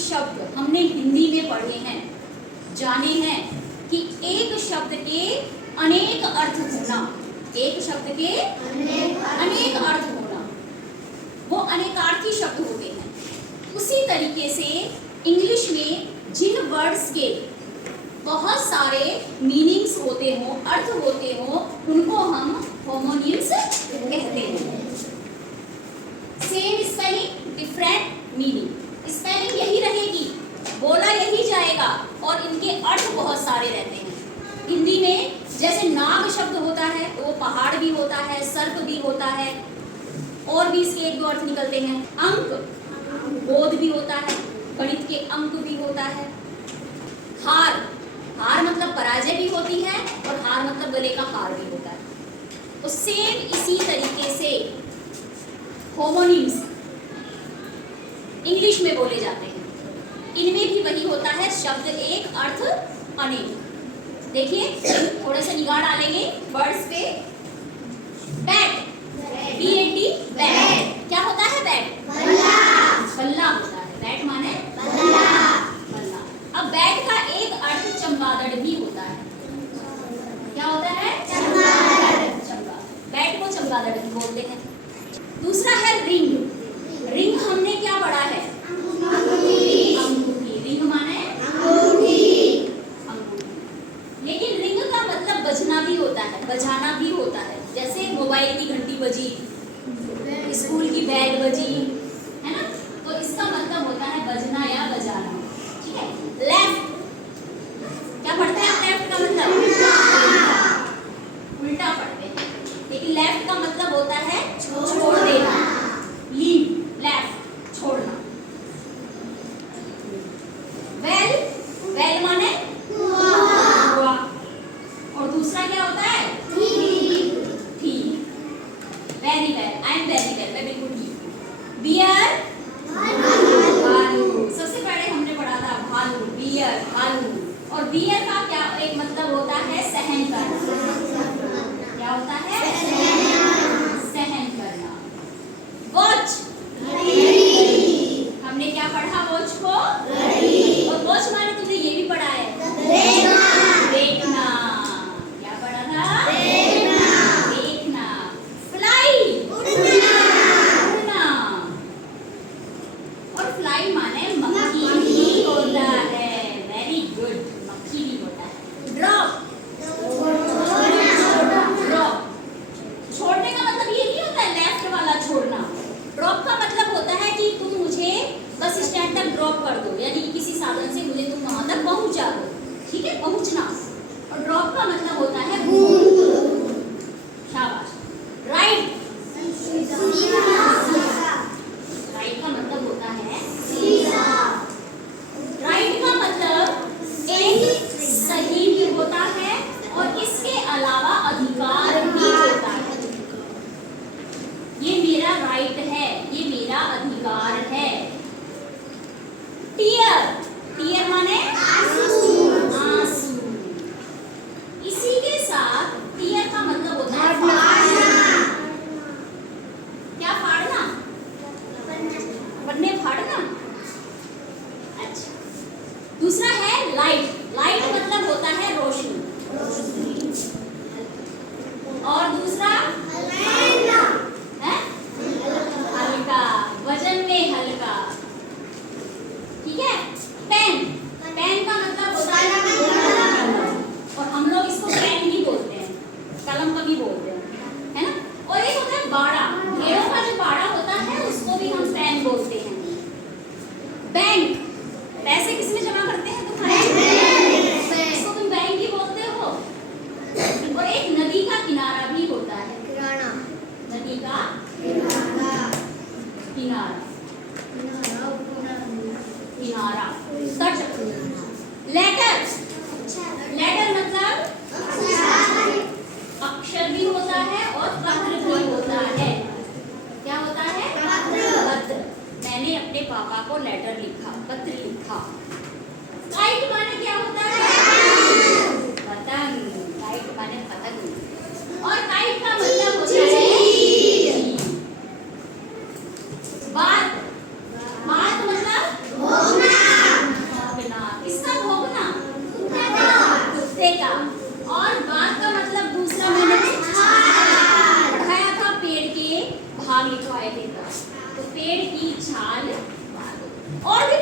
शब्द हमने हिंदी में पढ़े हैं, जाने हैं कि एक शब्द के अनेक अर्थ होना, एक शब्द के अनेक अर्थ होना, वो अनेकार्थी शब्द होते हैं। उसी तरीके से इंग्लिश में जिन वर्ड्स के बहुत सारे मीनिंग्स होते हो, अर्थ होते हो, उनको हम होमोनिम्स कहते हैं। Same spelling different meaning, spelling यही रहेगी, बोला यही जाएगा और इनके अर्थ बहुत सारे रहते हैं। हिंदी में जैसे नाग शब्द होता है तो वो पहाड़ भी होता है, सर्प भी होता है, और भी इसके एक दो अर्थ निकलते हैं। अंक बोध भी होता है, गणित के अंक भी होता है। हार, हार मतलब पराजय भी होती है और हार मतलब गले का हार भी होता है। तो सेम इसी तरीके से होमोनिम्स इंग्लिश में बोले जाते हैं, इनमें भी वही होता है, शब्द एक अर्थ अनेक। देखिए थोड़ा सा निगाह डालेंगे वर्ड्स पे। बैट, B-A-T, बैट क्या होता है? बैट बल्ला, बल्ला होता है। बैट माने बल्ला, बल्ला। अब बैट का एक अर्थ चमगादड़ भी होता है। क्या होता है? चमगादड़, चमगादड़। बैट को चमगादड़ भी बोलते हैं। दूसरा है रिंग। रिंग हमने क्या पढ़ा है? अंगूठी, अंगूठी। रिंग माने अंगूठी, अंगूठी। लेकिन रिंग का मतलब बजना भी होता है, बजाना भी होता है। जैसे मोबाइल की घंटी बजी, स्कूल की बैल बजी, है ना, तो इसका मतलब होता है बजना या बजाना। ठीक है। लेफ्ट क्या पढ़ते हैं? लेफ्ट का मतलब उल्टा पढ़ते हैं, लेकिन लेफ्ट का मतलब होता है छोड़ देना। लीव, लेफ्ट छोड़ना। वेल, वेल माने हुआ। और दूसरा क्या होता है? ठीक। Very well, I am very well, मैं बिल्कुल ठीक हूँ। बियर, भालू। सबसे पहले हमने पढ़ा था भालू, बियर, भालू। और बियर का क्या एक मतलब होता है? सहन करना। क्या होता है? सहन करना। वॉच, हमने क्या पढ़ा? वॉच को घड़ी। और वॉच माने तुमने ये भी पढ़ा है? देखना। क्या पढ़ा था? देखना। फ्लाई, उड़ना। और फ्लाई माने मक्खी भी होता है। वेरी गुड, मक्खी भी होता है। ड्रॉप, ड्रॉप छोड़ने का मतलब ये नहीं होता है लेफ्ट वाला छोड़ना। ड्रॉप का मतलब होता है कि तुम मुझे बस स्टैंड तक ड्रॉप कर दो, यानी कि किसी साधन से मुझे तुम वहां तक पहुंचा दो। ठीक है, पहुंचना। और ड्रॉप का मतलब होता है शाबाश। राइट, राइट का मतलब होता है राइट का मतलब एक सही भी होता है और इसके अलावा अधिकार भी होता है। ये मेरा राइट है, ये मेरा अधिकार है। टीयर, टीयर माने आंसू, आंसू। इसी के साथ टीयर का मतलब होता है फाड़ना। क्या फाड़ना? पन्ने फाड़ना। अच्छा। दूसरा है लाइट। लाइट मतलब होता है रोशनी। और दूसरा है हल्का, वजन में हल्का। ठीक है। पेन, पेन का मतलब होता है कलम, और हम लोग इसको पेन ही बोलते हैं, कलम कभी बोलते हैं, है ना। और एक होता है बाड़ा, भेड़ों का जो बाड़ा होता है उसको भी हम पेन बोलते हैं। बैंक, पैसे किस में जमा करते हैं तुम? इसको तुम बैंक ही बोलते हो। और एक नदी का किनारा भी होता है, नदी का किनारा, किनारा, तट। लेटर, लेटर मतलब अक्षर भी होता है और पत्र भी होता है। क्या होता है? पत्र। मैंने अपने पापा को लेटर लिखा, पत्र लिखा। काइट माने क्या होता है? पतंग। काइट माने पतंग। और काइट का मतलब होता है बात, बात मतलब और बात का मतलब दूसरा मैंने पढ़ाया था, पेड़ के भाग लिखवाए थे, तो पेड़ की छाल और भी